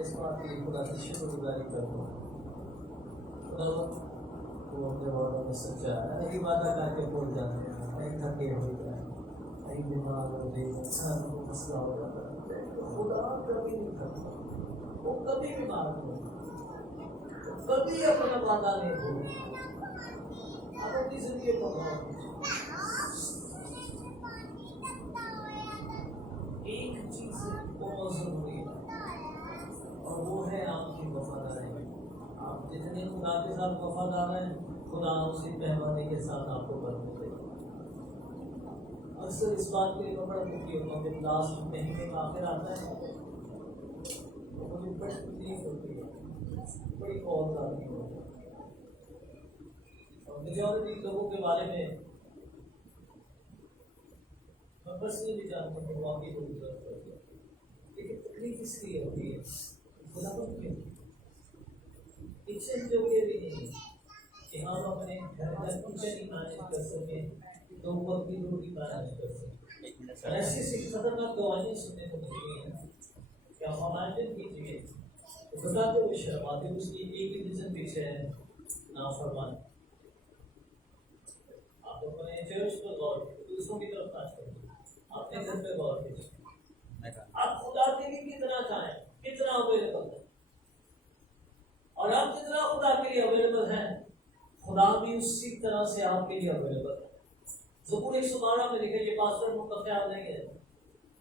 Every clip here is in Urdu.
اس بات کی خدا کی شکر گزاری کرتا ہوں خدا وہ اپنے وعدوں میں سچا ہے. نہیں وعدہ کر کے بھول جاتے ہیں, نہیں تھکے ہو جائیں, نہیں بیمار ہو گئے, انسان کو مسئلہ ہو جاتا ہے. خدا کبھی نہیں تھکتا, وہ کبھی بیمار نہیں ہوتا, کبھی اپنا وعدہ نہیں بھولتا. آپ اپنی زندگی کو غور کیجیے, ایک چیز بہت ضروری ہے اور وہ ہے آپ کی وفاداری. آپ جتنے خدا کے ساتھ وفادار ہیں, خدا اسی مہربانی کے ساتھ آپ کو برکت دے گا. اکثر اس بات کے لیے میں بڑا دکھی ہوتا ہوں کہ لاسٹ مہینے کا آخر آتا ہے تو مجھے بڑی تکلیف ہوتی ہے, بڑی قوت آتی ہے. اور میجورٹی لوگوں کے بارے میں میں پرسنلی جانتا ہوں واقعی کو ضرورت ہوتی ہے, لیکن تکلیف اس لیے ہوتی ہے خدا کو کیوں کچن جو یہ بھی نہیں کہ ہم اپنے گھر کا کچن ہی مینج کر سکیں تو اوپر کی روٹی مینج کر سکیں. ایسی سی خطرناک دوائیں سننے کو ملتی ہیں کہ آپ امیجن کیجیے بتاتے ہوئے شرماتے, اس کی ایک ہی ریزن پیچھے ہے نافرمانی. آپ اپنے چرچ پر غور کیجیے, دوسروں کی طرف نہ چھوڑیے, اپنے گھر پہ غور کیجیے. آپ خدا کے لیے کتنا چاہیں, کتنا اویلیبل ہے, اور آپ جتنا خدا کے لیے اویلیبل ہیں خدا بھی اسی طرح سے آپ کے لیے اویلیبل ہے. زبور 112 میں لکھے, یہ پاسورڈ متفق نہیں ہے,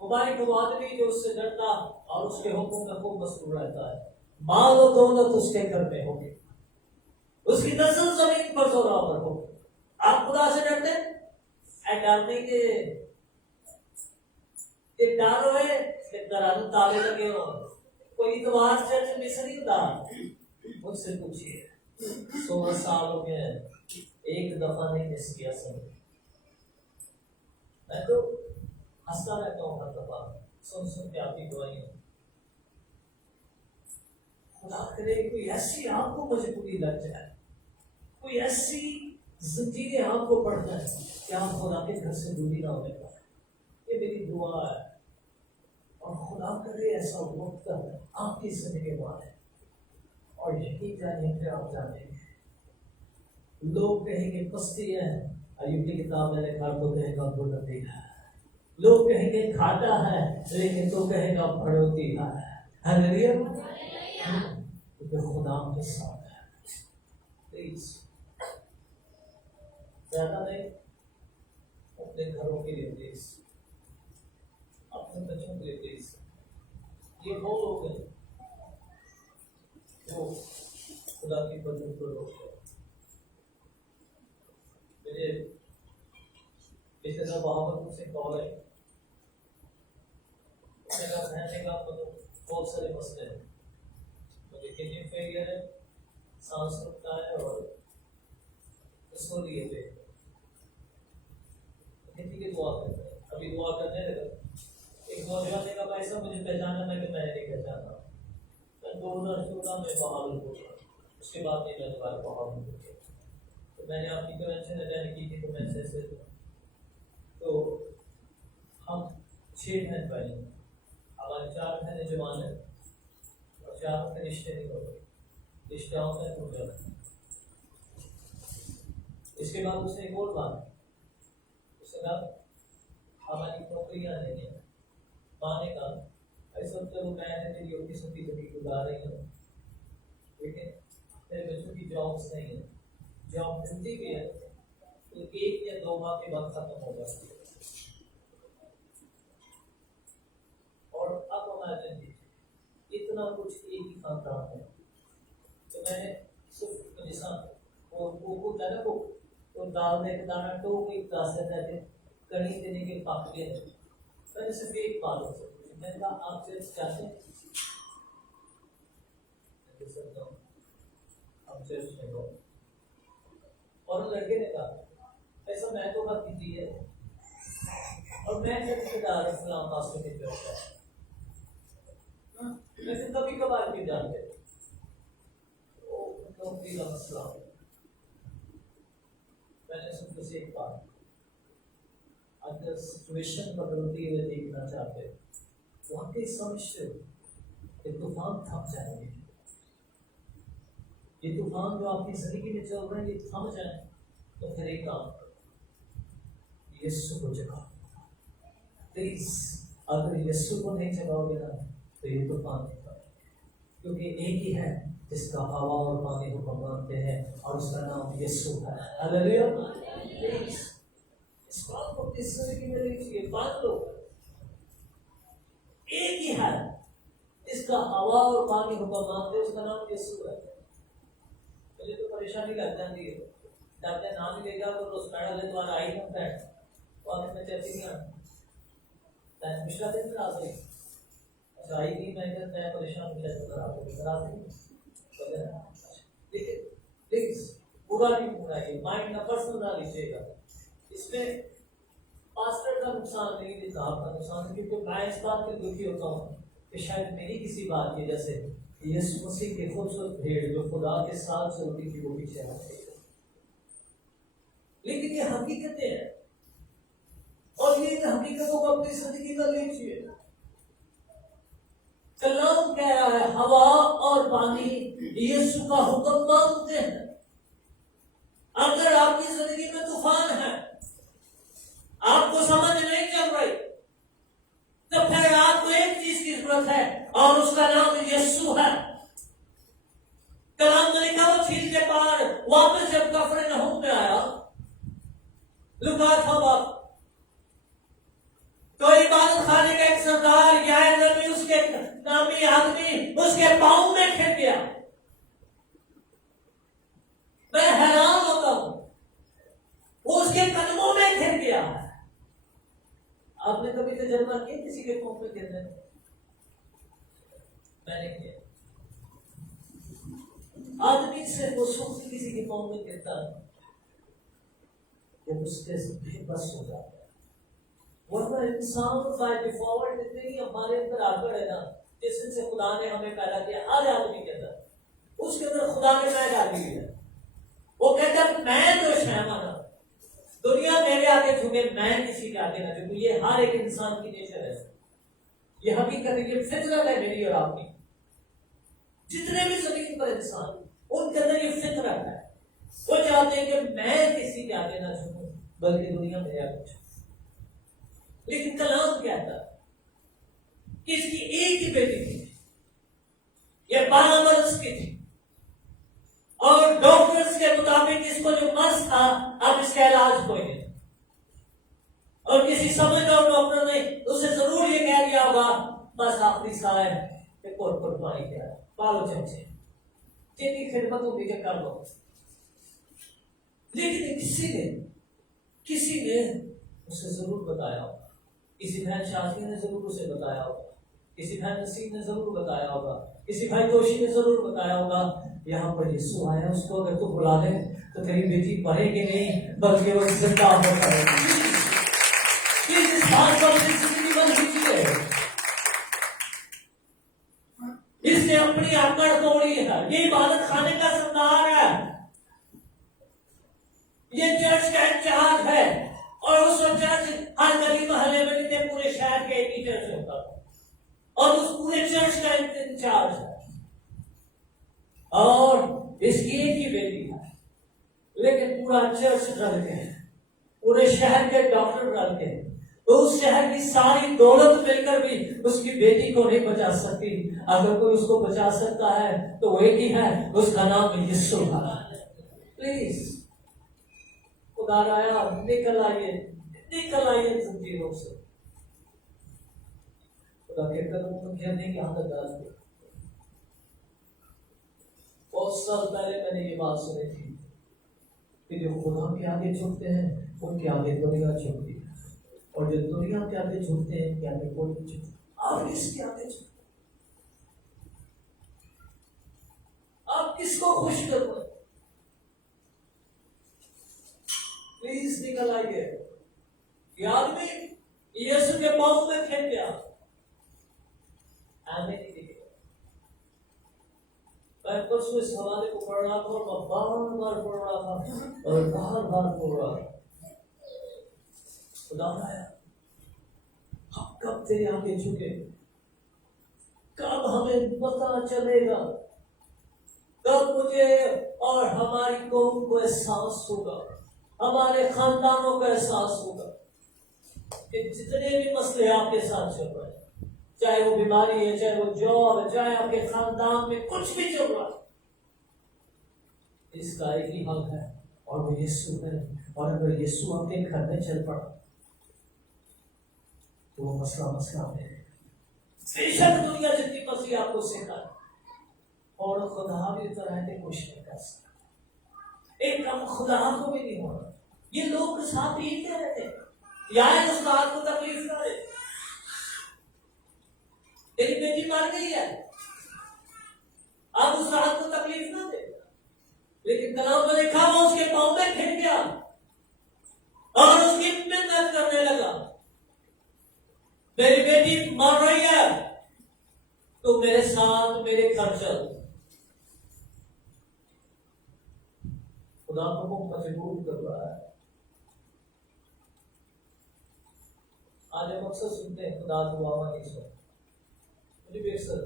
مبارک وہ آدمی جو اس سے ڈرتا اور اس کے حکم کا خوب مسئول رہتا ہے. مال و دولت اس کے گھر میں ہوگی, اس کی نسل زمین پر زوراور ہوگی. آپ خدا سے ڈرتے ہیں, ڈرنے کے ڈر ہوئے درازو تالے لگے ہو, کوئی اتوار چرچ مس نہیں ہوتا. مجھ سے پوچھیے 16 سال ہو گئے ایک دفعہ نہیں مس کیا سر. میں تو ہنستا رہتا ہوں ہر دفعہ سن کے آپ کی دعائیں. خدا کرے کوئی ایسی آپ کو مجبوری لگ جائے, کوئی ایسی زنجیریں آپ کو پڑ جائیں کہ آپ خدا کے گھر سے دوری نہ ہونے پائے. یہ میری دعا ہے, اور خدا کرے ایسا وقت آپ کی زندگی میں آئے اور یقین جانے کہ آپ جانے گے. لوگ کہیں گے پستی ہے, ایوب کی کتاب میں نے کہا تو کہے گا بلندی ہے. لوگ کہیں گے کھاٹا ہے, لیکن تو کہے گا بڑھوتی ہے. ہلیلویا, کیونکہ خدا کے ساتھ ہے. پلیز زیادہ نہیں, اپنے گھروں کے لیے پلیز, اپنے بچوں کے لیے پلیز. یہ وہ لوگ ہیں جو خدا کی بندوں کو روک ہے. مجھے پچھلے دفعہ بہت سے کال ہے, میرا رہنے کا بہت سارے مسئلے ہیں. مجھے کڈنی فیلئر ہے, سانس رکتا ہے, اور اس کو لیے تھے کسی کی دعا کرتے ہیں. ابھی دعا کرنے لگا, ایک نوجوان نے کہا بھائی صاحب مجھے پہچانا, میں کہ میں نہیں پہچانتا. میں 2014 میں بحال ہو گیا, اس کے بعد نہیں میں دوبارہ بحال ہو گیا. تو میں نے آپ کی کنونشن اٹینڈ کی تھی, تو میں سے تو ہم 6 بہن بھائی ہیں, ہماری 4 بہنیں جوان ہیں اور 4 کے رشتے نہیں ہوتے, رشتے ہوتے ہیں ٹوٹ جاتے ہیں. اس کے بعد اس نے ایک اور بات, اس نے کہا ہماری نوکریاں نہیں ہیں. ماں نے کہا ایسا چلو میں نے میری اپنی سبھی زندگی گزار رہی ہوں, لیکن میرے بچوں کی جابس نہیں ہیں. جاب ملتی بھی ہے تو 1 یا 2 ماہ کے بعد ختم ہو جاتی ہے. اور اب امیجن کیجیے اتنا کچھ ایک ہی خاندان ہے. تو میں نے صرف نشان وہ ڈالنے کا دانا ٹو کی کلاسز ہے, کڑی دینے کے پاکے ہیں. میں نے صرف ایک بات ہو سکتی, میں نے کہا آپ چرچ چاہتے ہیں, آپ چرچ میں گو. اور لڑکے نے کہا ایسا میں تو بات کی ہے, اور میں چرچ کے دار اسلام پاسٹر کی چرچ ہے, لیکن کبھی کبھار بھی جانتے نوکری کا مسئلہ. میں نے صرف اسے ایک بات, اگر سچویشن بدلتی ہوئے دیکھنا چاہتے واقعی سمجھتے ہو کہ کہ طوفان تھم جائیں گے. یہ طوفان جو آپ کی زندگی میں چل رہے ہیں یہ تھم جائیں تو پھر ایک کام کرو، یسوع کو جگاؤ. پلیز اگر یسوع کو نہیں جگاؤ گے نا تو یہ طوفان نہیں تھا، کیونکہ ایک ہی ہے جس کا ہوا اور پانی حکم مانتے ہیں اور اس کا نام یسوع ہے. ہاللیلویا. پلیز اس بات کو اپنی زندگی میں لیجیے، مان لو ایک ہی ہے جس کا ہوا اور پانی حکم مانتے ہیں، اس کا نام یسوع ہے. مجھے تو پریشانی لگ جاتی ہے جب اپنے نام لے جاؤ تو اس پیڑ لے تمہارا آئی ہوتا ہے اور میں چلتی نہیں آتی مشکل دن آ گئی. اچھا آئی نہیں میں کہتا ہے پریشان ہو جاتا آپ کو کرا دیں. لیکن پلیز برا نہیں بنائیے، مائنڈ کا پرسنل نہ لیجیے گا. اس میں پاسٹر کا نقصان نہیں دیتا، آپ کا نقصان ہے، کیونکہ میں اس بات پہ دکھی ہوتا ہوں کہ شاید میری کسی بات کی وجہ سے یسوع مسیح کے خوبصورت بھیڑ جو خدا کے ساتھ چلتی تھی وہ پیچھے ہٹ گئی. لیکن یہ حقیقتیں ہیں اور یہ حقیقتوں کو اپنی زندگی میں لیجیے. کلام کہہ رہا ہے ہوا اور پانی یسوع کا حکم مانتے ہیں. اگر آپ کی زندگی میں طوفان ہے، آپ کو سمجھ نہیں چل رہی، تو پھر آپ کو ایک چیز کی ضرورت ہے اور اس کا نام یسوع ہے. کلام میں لکھا وہ جھیل کے پار واپس جب کفرنہوم میں آیا، لکا تھا وقت تو عبادت خانے کا ایک سردار یائر نبی اس کے نامی آدمی اس کے پاؤں میں گر گیا. میں حیران ہوتا ہوں، وہ اس کے قدموں میں گر گیا. آپ نے کبھی تجربہ کیا کسی کے پاؤں میں گرنے؟ میں نے کیا. آدمی سے وہ سوچ کسی کے پاؤں میں گرتا ہے جب اس کے بے بس ہو جاتا ہے. ورنہ انسان بائی ڈیفالٹ اتنے ہی ہمارے اندر آگے ہے نا، جس دن سے خدا نے ہمیں پیدا کیا ہر آدمی کے اندر اس کے اندر خدا نے پیدا کی ہے. وہ کہتا ہے میں تو شہمانا دنیا میرے آگے جھکے، میں کسی کے آگے نہ جھکوں. یہ ہر ایک انسان کی نیچر ہے، یہ حقیقت ہے، یہ فطرت ہے میری اور آپ کی. جتنے بھی زمین پر انسان ان کے اندر یہ فطرت ہے، وہ چاہتے ہیں کہ میں کسی کے آگے نہ جھکوں بلکہ دنیا میرے آگے جھکے. لیکن کلام کہتا ہے کہ اس کی ایک ہی بیٹی تھی، یہ 12 برس کی تھی، اور ڈاکٹرز کے مطابق اس کو جو مرض تھا اب اس کا علاج کوئی نہیں. اور کسی سمجھدار ڈاکٹر نے اسے ضرور یہ کہہ دیا ہوگا بس آخری سا ہے کہ کوٹ پر پانی کیا پالو چمچے جتنی خدمت ہوگی کہ کر لو. لیکن کسی نے اسے ضرور بتایا ہوگا، کسی بہن شاذلی نے ضرور اسے بتایا ہوگا، کسی بہن نسیم نے ضرور بتایا ہوگا، کسی بھائی دوشی نے ضرور بتایا ہوگا یہاں پر یسوع آیا، اس کو اگر تو بلا لے تو تیری بیٹی پڑھے گی نہیں بلکہ وہ زندہ ہو جائے گی. اس بات پر زندگی بن چکی ہے. اس نے اپنی آکڑ توڑی ہے. یہ عبادت خانے کا سردار ہے، یہ چرچ کا انچارج ہے، اور اس وقت چرچ ہر گلی محلے میں نہیں تھے، پورے شہر کے ایک ہی چرچ ہوتا تھا اور اس پورے چرچ کا انچارج ہے. اور اس کی ایک ہی بیٹی ہے، لیکن پورا چرچ ڈر کے، پورے شہر کے ڈاکٹر ڈر کے، تو اس شہر کی ساری دولت مل کر بھی اس کی بیٹی کو نہیں بچا سکتی. اگر کوئی اس کو بچا سکتا ہے تو وہ ایک ہی ہے، اس کا نام یسوع ہے. پلیز خدا رایا نکل آئیے زنجیروں سے. خدا کے قدموں میں گرنے کی عادت ڈال دے. بہت سال پہلے میں نے یہ بات سنی تھی کہ جو خدا کے آگے جھکتے ہیں ان کے آگے دنیا جھکتی ہے، اور جو دنیا کے آگے جھکتے ہیں ان کے آگے کوئی نہیں جھکتا. آپ کس کے آگے جھکتے؟ آپ کس کو خوش کرتے؟ پلیز نکل آئیے. یہ آدمی یسوع کے پاؤں میں گر گیا. میں پرسوں اس حوالے کو پڑھ رہا تھا اور میں بار پڑھ رہا تھا اور بار پڑھ رہا تھا. خدا آیا ہم کب تیرے آگے جھکے، کب ہمیں پتا چلے گا، کب مجھے اور ہماری قوم کو احساس ہوگا، ہمارے خاندانوں کو احساس ہوگا کہ جتنے بھی مسئلے آپ کے ساتھ چل رہے ہیں، چاہے وہ بیماری ہے، چاہے وہ جاب ہے، چاہے آپ کے خاندان میں کچھ بھی چل رہا ہے، اس کا ایک ہی حل ہے اور وہ یسوع ہے۔ اور اگر یسوع آپ کے گھر میں چل پڑا تو وہ مسئلہ ہے۔ بے شک دنیا جتنی مسیح آپ کو سکھائے اور خدا بھی طرح کے کچھ نہیں کر سکتا، ایک کم خدا کو بھی نہیں ہونا۔ یہ لوگ ساتھ یہ کہہ رہے تھے، یا اس بات کو تکلیف نہ دے، تیری بیٹی مر گئی ہے، اب اس رات کو تکلیف نہ دے، لیکن کلام میں لکھا وہ اس کے پاؤں میں گر گیا اور اس کی منت کرنے لگا، میری بیٹی مر رہی ہے تو میرے ساتھ میرے گھر چل۔ خدا کو مجبور کر رہا ہے۔ آج ہم اکثر سنتے ہیں خدا دعا نہیں سن، مجھے بھی اکثر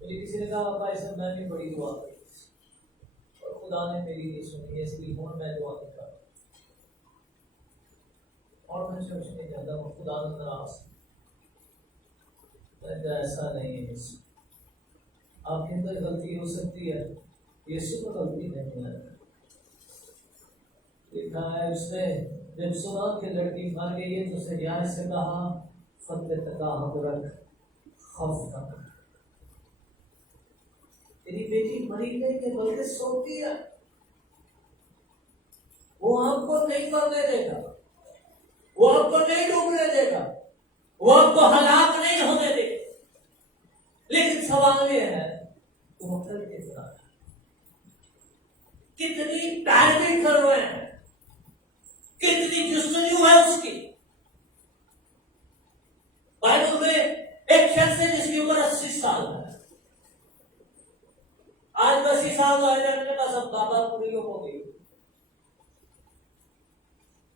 مجھے کسی نے کہا ابا ایسا میں بھی بڑی دعا کری اور خدا نے میری نہیں سنی، اس لیے ہوں میں دعا نہیں کر رہا اور میں چرچ میں جاتا ہوں، خدا نے ناراض۔ ایسا نہیں ہے، آپ کے اندر غلطی ہو سکتی ہے، یسوع کو غلطی نہیں ہے۔ لکھا ہے اس نے جب سنا کہ لڑکی مر گئی ہے تو اسے یہاں سے کہا فتح تقاہد رکھ، خوف نہ کر۔ تیری بیٹی مری نہیں کہ بلکہ سوتی ہے، وہ آپ کو نہیں مرنے دے گا، وہ آپ کو نہیں ڈوبنے دے گا، وہ آپ کو ہلاک نہیں ہونے دے گا، لیکن سوال یہ ہے وہ کل کتنا کتنی پیروی کر رہے ہیں، کتنی جستجو ہے اس کی۔ بائبل میں ایک شخص ہے جس کی عمر 80 سال ہے، آج 80 سال کا سب بابا پوری ہو گئی،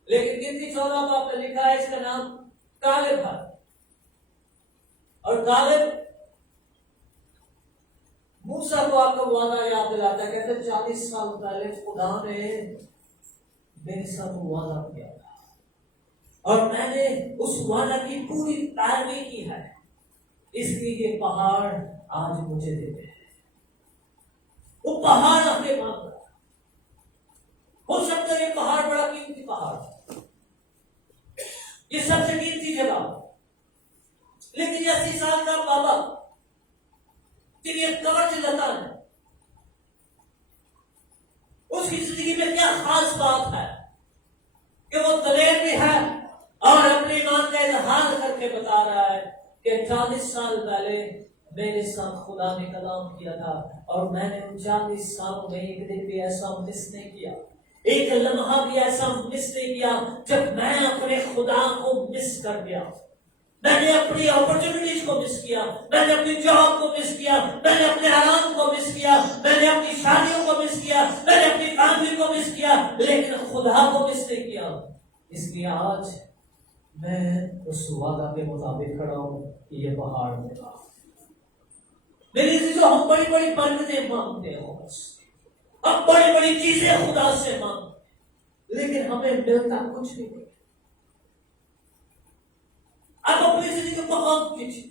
لیکن کتنی 14 باپ نے لکھا ہے اس کا نام کالب ہے، اور کالب موسیٰ کو آپ کا وعدہ یاد دلاتا ہے، کہتے ہیں 40 سال پہلے خدا نے میرے ساتھ وعدہ کیا تھا اور میں نے اس وعدہ کی پوری پیروی کی ہے، اس لیے یہ پہاڑ آج مجھے دیتے ہیں۔ وہ پہاڑ اپنے مانگ رہا، ہو سکتا ہے یہ پہاڑ بڑا قیمتی پہاڑ، یہ سب سے قیمتی جگہ، لیکن 80 سال کا بابا کہ یہ قرض لتا ہے، اس کی زندگی میں کیا خاص بات ہے کہ وہ دلیر بھی ہے اور اپنے ایمان کا اظہار کر کے بتا رہا ہے کہ 40 سال پہلے میرے ساتھ خدا نے کلام کیا تھا اور میں نے 40 سالوں میں ایک دن بھی ایسا مس نہیں کیا، ایک لمحہ بھی ایسا مس نہیں کیا جب میں اپنے خدا کو مس کر گیا، میں نے اپنی اپرچونٹیز کو مس کیا، میں نے اپنی جاب کو مس کیا، میں نے اپنے آرام کو مس کیا، میں نے اپنی شادیوں کو مس کیا، میں نے اپنی فیملی کو مس کیا، لیکن خدا کو مس نہیں کیا۔ اس لیے آج میں اس وعدہ کے مطابق کھڑا ہوں کہ یہ پہاڑ ملا۔ میری عزیزوں، ہم بڑی بڑی برکتیں مانگتے ہیں، ہم بڑی بڑی چیزیں خدا سے مانگتے ہیں، لیکن ہمیں ملتا کچھ نہیں۔ اب اپنی زندگی کو مقام کیجیے،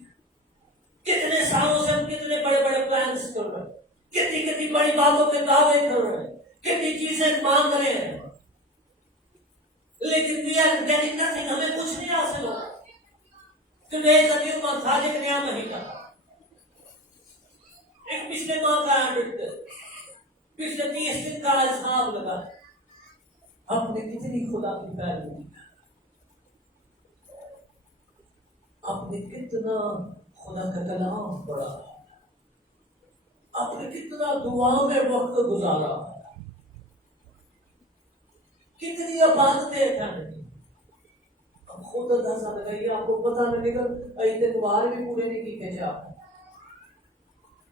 کتنے سالوں سے ہم کتنے بڑے بڑے پلانس کر رہے ہیں، کتنی کتنی بڑی باتوں کے دعوے کر رہے ہیں، کتنی چیزیں مانگ رہے ہیں، لیکن we are getting nothing، ہمیں کچھ نہیں حاصل ہو۔ Today is a new month، آج ایک نیا مہینہ، ایک پچھلے ماہ کا اینڈ، پچھلے 30 دن کا حساب لگا، ہم نے کتنی خدا کی پیروی کی، آپ نے کتنا خدا کا کلام پڑھا، آپ نے کتنا دعا میں وقت گزارا، کتنی عبادتیں اٹھانے، اب خود اندازہ لگائیے، آپ کو پتہ لگے گا اتوار بھی پورے نہیں کیے جا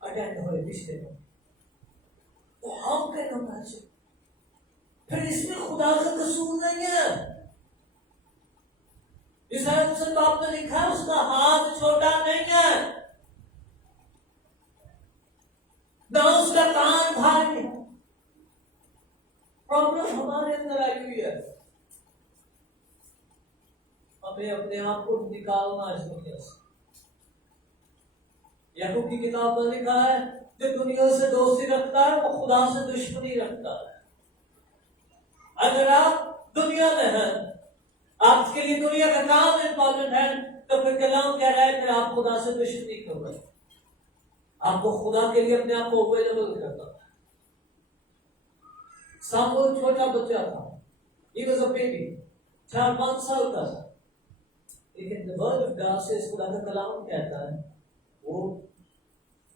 اٹینڈ ہوئے پچھلے میں، تو ہم کے نمبر سے پھر اس میں خدا کا قصور نہیں ہے۔ عیسائی سے تو آپ نے لکھا ہے اس کا ہاتھ چھوٹا نہیں ہے، ہمیں اپنے آپ کو نکالنا اس دنیا سے. یعقوب کی کتاب میں لکھا ہے جو دنیا سے دوستی رکھتا ہے وہ خدا سے دشمنی رکھتا ہے. اگر آپ دنیا میں ہیں، آپ کے لیے دنیا کا کام امپورٹنٹ ہے، تو پھر کلام کہہ رہا ہے کہ آپ خدا سے دشمنی کر رہے ہیں. آپ کو خدا کے لیے اپنے آپ کو اویلیبل کرنا ہے. سامول چھوٹا بچہ تھا، he was a baby، 4-5 سال کا تھا، لیکن the word of God says، خدا کا کلام کہتا ہے وہ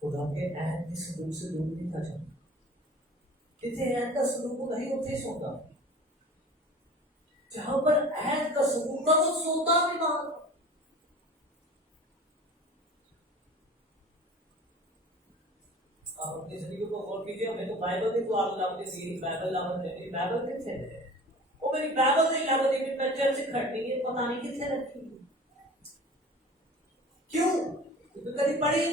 خدا کے عہد کے سلوک سے دور نہیں تھا جاتا. کسی عہد کا سلوک کو نہیں ہوتے سوتا، جہاں پر عہد کا سلوک تھا تو سوتا بھی نہ. آپ اپنی زندگی کو غور کیجیے. ہمیں تو بائبل نہیں تو آپ لاؤ گے، بائبل لاؤ گے. میری بائبل کتنے ہے؟ وہ میری بائبل نہیں لاؤ گے، میں چرچ سے کھڑی ہے، پتہ نہیں کتنے رکھی. کیوں؟ کیونکہ کبھی پڑھی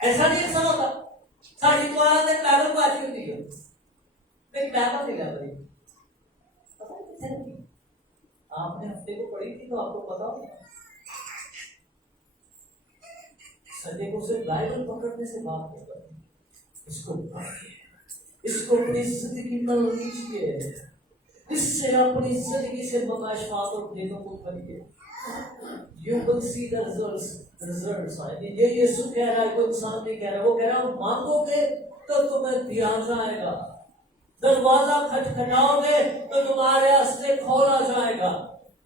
ایسا نہیں ایسا ہوتا. ساڑھی دوارا نے بائبل کو آج کیوں نہیں ہو؟ میری بائبل نہیں لاؤ گے، پتہ نہیں کتنے رکھی. آپ نے ہفتے کو پڑھی تھی تو آپ کو پتا ہوگا. سنڈے کو صرف بائبل پکڑنے سے بات نہیں کرتی. اس کو پڑھیے، اس کو اپنی زندگی میں لیجیے، اس سے اپنی زندگی سے مکاشفات اور دینوں کو کریے. You will see the results. یہ یسوع کہہ رہا ہے، کوئی انسان نہیں کہہ رہا. وہ کہہ رہا ہے مانگو گے تو تمہیں دیا جائے گا، دروازہ کھٹکھٹاؤ گے تو تمہارے راستے کھولا جائے گا،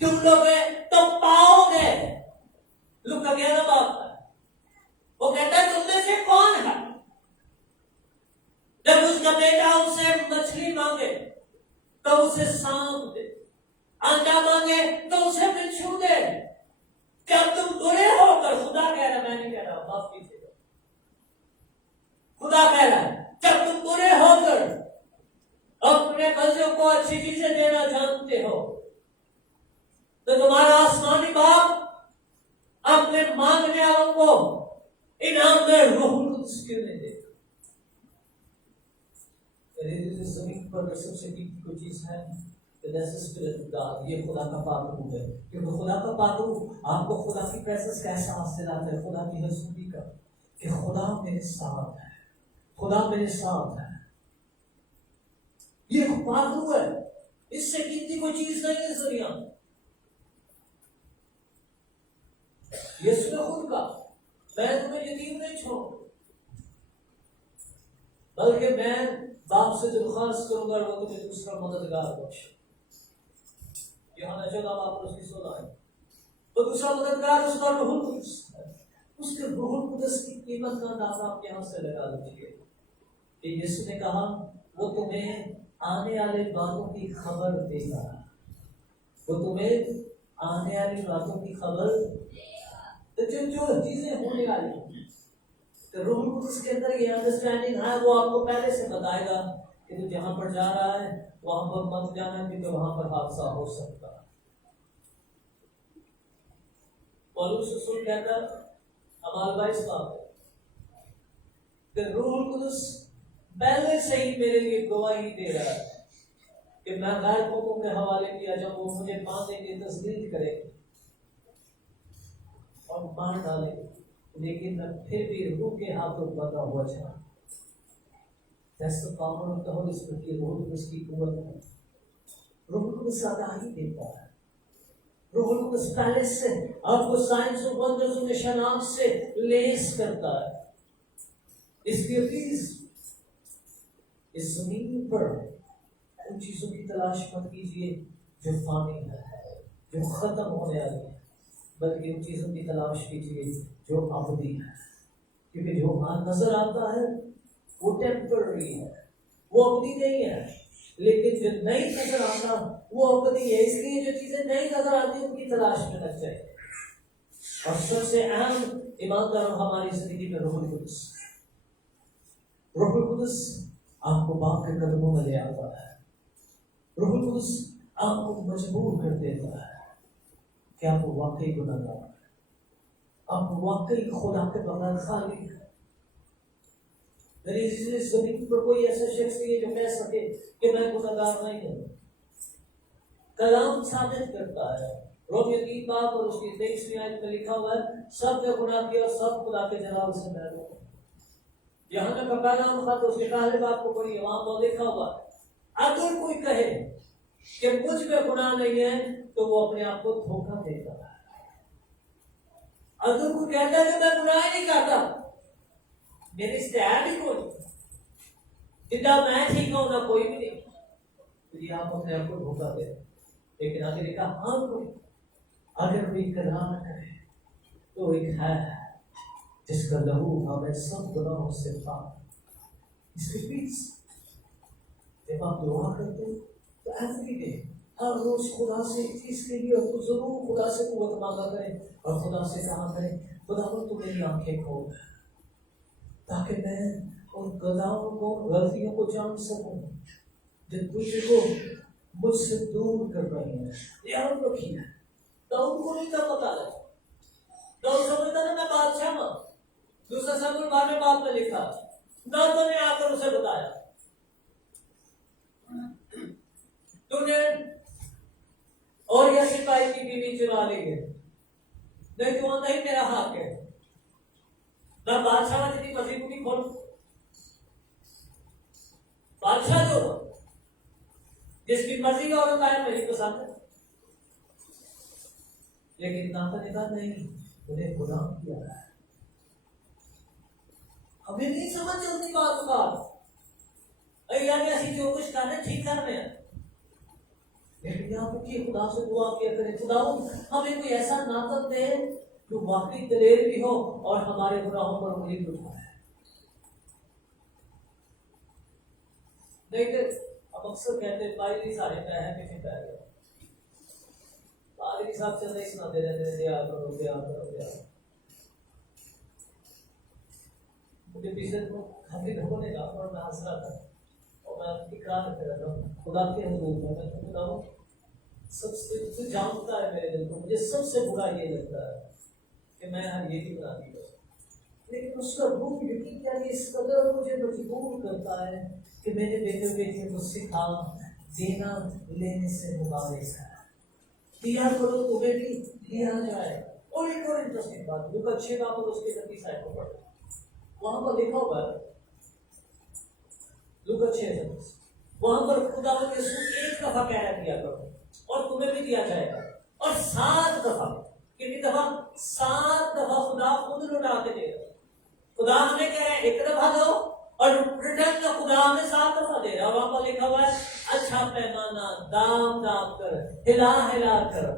ڈھونڈو گے تو پاؤ گے. لوکا کہہ رہا بات ہے. وہ کہتا ہے تم میں سے کون ہے جب اس کا بیٹا اسے مچھلی مانگے تو اسے سانپ دے، انڈا مانگے تو اسے بچھو دے. جب تم برے ہو کر، خدا کہہ رہا، میں نہیں کہہ رہا، معاف کیجیے، خدا کہہ رہا ہے جب تم برے ہو کر اپنے بچوں کو اچھی چیزیں دینا جانتے ہو تو تمہارا آسمانی باپ اپنے مانگنے والوں کو انعام میں روح القدس کیوں نہیں دے؟ زمین پر سب سے قیمتی کوئی چیز ہے یہ خدا کا پاک روح ہے. کیونکہ خدا کا پاک روح آپ کو خدا کی پریزنس کا احساس دلاتا ہے، خدا کی حضوری کا، کہ خدا میرے ساتھ ہے، خدا میرے ساتھ ہے. یہ پاک روح ہے، اس سے قیمتی کوئی چیز نہیں ہے دنیا. یسوع نے خود کہا میں تمہیں یتیم نہیں چھوڑوں، بلکہ میں باپ سے درخواست کروں گا وہ تمہیں دوسرا مددگار بخشے. یہاں 14 باپ اس کی 16 ہے. وہ دوسرا مددگار اس کا روح القدس ہے. اس کے روح القدس کی قیمت کا اندازہ آپ یہاں سے لگا لیجیے کہ یسوع نے کہا وہ تمہیں آنے والے باتوں کی خبر دے گا. وہ تمہیں آنے والی باتوں کی خبر، جو چیزیں ہونے والی ہیں، تو روح القدس کے اندر یہ انڈرسٹینڈنگ ہے، وہ آپ کو پہلے سے بتائے گا کہ تو جہاں پر جا رہا ہے وہاں پر مت جانا کیونکہ وہاں پر حادثہ ہو سکتا ہے. پولس رسول کہتا ہے اعمال 22 باب کہ روح القدس پہلے سے ہی میرے لیے گواہی دے رہا ہے کہ میں غیر قوموں کے حوالے کیا جب وہ مجھے باندھیں گے، تصدیق کریں گے اور مار ڈالیں گے، لیکن میں پھر بھی روح کے ہاتھوں بندھا ہوا جاؤں. That's the power of the Holy Spirit. کی روح القدس کی قوت ہے. روح القدس آگاہی دیتا ہے. روح القدس پہلے سے آپ کو سائنس اور وندرز و نشانات سے لیس کرتا ہے. اس لیے پلیز اس زمین پر ان چیزوں کی تلاش مت کیجیے جو فانی ہے، جو ختم ہونے والی ہے، بلکہ ان چیزوں کی تلاش کیجیے جو ابدی ہے. کیونکہ جو نظر آتا ہے وہ ٹیمپرری ہے، وہ ابدی نہیں ہے. لیکن جو نہیں نظر آتا وہ ابدی ہے. اس لیے جو چیزیں نہیں نظر آتی ان کی تلاش میں لگ جائے. اور سب سے اہم ایماندار ہماری زندگی میں روح القدس. روح القدس آپ کو باپ کے قدموں میں لے آتا ہے. روح القدس آپ کو مجبور کر دیتا ہے کہ آپ کو واقعی گناہگار ہے، آپ کو واقعی خدا کے بغیر خالی ہے. میری زمین پر کوئی ایسا شخص نہیں ہے جو کہہ سکے کہ میں گناہگار نہیں ہوں. کلام ثابت کرتا ہے. رومیو 3 باب اور اس کی 23ویں آیت میں لکھا ہوا ہے سب نے گناہ کیا اور سب خدا کے جلال سے محروم. یہاں کا پہلا خط اس کے پہلے باب کو پڑھیے, وہاں پر لکھا ہوا اگر کوئی کہے کہ مجھ میں گناہ نہیں ہے تو وہ اپنے آپ کو دھوکہ دیتا ہے. اگر کوئی کہتا ہے کہ میں گناہ نہیں کرتا, میرے استعداد ہی کوئی جتنا میں ٹھیک ہوں نہ کوئی بھی نہیں, تو یہ آپ اپنے آپ کو دھوکہ دے. لیکن آگے لکھا ہاں کوئی اگر کوئی اقرار کرے تو ایک ہے جس کا لہو ہمیں سب گناہوں سے پاک. اس کے پیچھے جب آپ دعا کرتے ہیں تو ایوری ڈے ہر روز خدا سے اس چیز کے لیے تو ضرور خدا سے قوت مانگا کریں اور خدا سے کہا کریں خدا تو میری آنکھیں کھول تاکہ میں ان گناہوں کو غلطیوں کو جان سکوں جو دوسرے کو مجھ سے دور کر رہی ہیں. یاد رکھیے داؤد کو نہیں تھا پتا ہے, داؤد سمجھتا تھا میں بادشاہ ہوں. دوسرا سمجھ بعد میں باپ نے لکھا داؤد نے آ کر اسے بتایا تو نے اور یہ سپاہی کی بیوی چرا لی ہے, نہیں تو نہیں میرا حق ہے, میں بادشاہ جتنی مرضی کو نہیں کھول. بادشاہ جو جس کی مرضی کا ہوتا ہے میری پسند ہے, لیکن ناپا نے کہا نہیں انہیں غلام کیا ہے. ہمیں نہیں سمجھ چلتی بات کا یار ایسی جو کچھ کر رہے ٹھیک کر رہے ہیں, لیکن یہاں کی خدا سے دعا کیا کریں خدا ہمیں کوئی ایسا ناطق دے جو واقعی دلیر بھی ہو اور ہمارے گناہوں پر انگلی اٹھائے. نہیں تو اب اکثر کہتے ہیں پائری سارے پہ ہے کسی پہ گئے پادری صاحب چل رہی سنا دے رہے دیا کرو دیا کرو دیا. مجھے پیچھے کافی لوگوں نے کہا اور میں ہنس رہا تھا اور میں اقرار کر رہا ہوں خدا کے حضور میں خدا سب سے جانتا ہے میرے دل کو, مجھے سب سے برا یہ لگتا ہے کہ میں ہر یہ بھی بنا دیا, لیکن اس کا روح یقین کیا کہ اس قدر مجھے مجبور کرتا ہے کہ میرے بیٹے بیٹے کو سکھا دینا لینے سے مبارک ہے. دیا کرو تمہیں بھی دیا جائے. اور ایک اور انٹرسٹنگ بات لوگ اچھے کام اور اس کے 30 آیت کو پڑھیں, وہاں پر لکھا ہوا ہے لوگ اچھے ہیں وہاں پر خدا و یسوع ایک دفعہ کہہ رہا دیا کرو اور تمہیں بھی دیا جائے گا, اور 7 دفعہ کتنی دفعہ 7 دفعہ خدا خود لوٹا کے دے گا. خدا ہمیں کہہ رہا ہے ایک دفعہ دو اور ریٹرن کا خدا ہمیں 7 دفعہ دے رہا. وہاں پر لکھا ہوا ہے اچھا پیمانہ دام دام کر ہلا ہلا کر.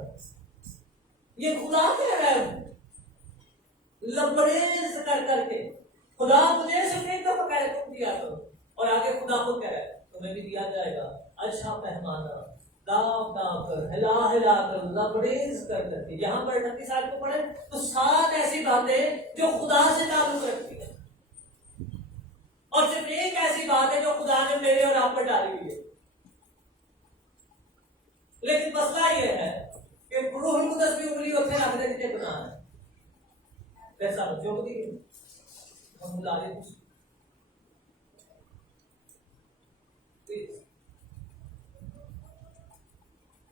یہ خدا کہہ رہا ہے لبریز کر کر کے خدا مجھے صرف ایک دفعہ کہہ رہا تم دیا کرو, اور آگے خدا کو کہہ رہا ہے تمہیں بھی دیا جائے گا اچھا پیمانہ دام دام کر ہلا ہلا کر لبریز کر کر کے. یہاں پر 38 سال کو پڑھے تو 7 ایسی باتیں جو خدا سے تعلق رکھتی ہے, اور صرف ایک ایسی بات ہے جو خدا نے میرے اور آپ پر ڈالی ہوئی ہے. لیکن مسئلہ یہ ہے کہ روح القدس کی انگلی اتنے رکھ دے جتنے گناہ ہے کیسا بچوں کو دیکھیں ہم بلا رہے ہیں